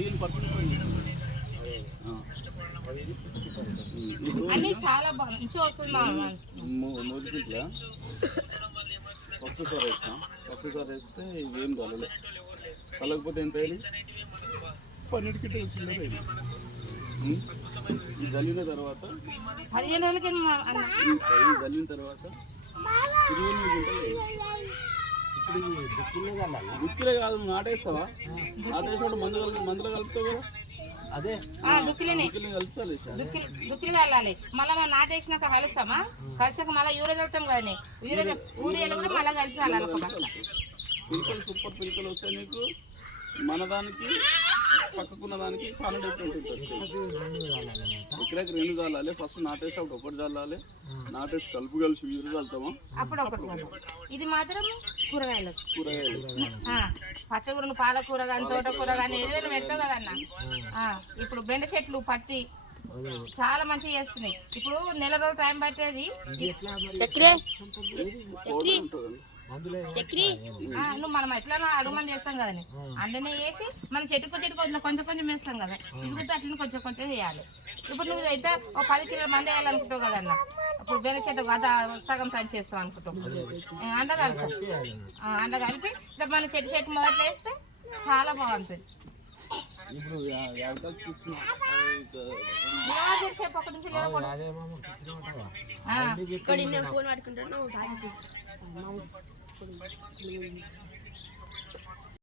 15% పనిచేస్తుంది. అన్ని చాలా మంచిగా వస్తుంది మోదిపిట్లా ఫస్ట్ సార్ వేస్తాం. ఫస్ట్ సార్ వేస్తే ఏం కలలే, కలగకపోతే ఎంత అయింది 12 కింటాలు చిల్లర అయింది. జల్లిన తర్వాత 15 రోజులకి జల్లిన తర్వాత 28 కింటాలు అయింది. దుక్కిలే కాదు, నాటేస్తావా? నాటేసినప్పుడు మందులు కలుపుతావు కదా, అదే దుక్కిలిని దుక్కిలి వెళ్ళాలి. మళ్ళీ మనం నాటేసినాక కలుస్తామా, కలిసాక మళ్ళీ యూరియా చల్లుతాం కానీ యూరియాలో కూడా మళ్ళీ కలిసి వెళ్ళాలి. పిలకలు సూపర్ పిలకలు వస్తాయి నీకు. మన దానికి పక్కకున్న దానికి చాలా డిఫరెంట్ ఉంటుంది. ఎక్కడెక్కడ 2 చల్లాలి. ఫస్ట్ నాటేసేటప్పుడు 1 చల్లాలి. నాటేసి కలుపు కలిసి యూరియా చల్లుతామా అప్పుడు ఇది మాత్రం కూరగాయలు కూరగాయలు పచ్చగురును పాలకూర కానీ తోటకూర కానీ ఏదైనా పెడతావు కదన్న. ఇప్పుడు బెండ చెట్లు పత్తి చాలా మంచిగా చేస్తున్నాయి. ఇప్పుడు నెల రోజులు టైం పట్టేది చక్రీ నువ్వు మనం ఎట్లా అడుగుమని చేస్తాం కదండి. అందులోనే వేసి మనం చెట్టుకు కొంచెం కొంచెం వేస్తాం కదా, ఇసుకుతో అట్లా కొంచెం కొంచెం వేయాలి. ఇప్పుడు నువ్వు అయితే 10 కిలోల మంది వేయాలనుకుంటావు కదన్న, అప్పుడు బెండ చెట్టు సగం సంచి చేస్తాం అనుకుంటాం. అండ కలిపి మన చెట్టు మొదట్లో వేస్తే చాలా బాగుంటుంది. చెప్పు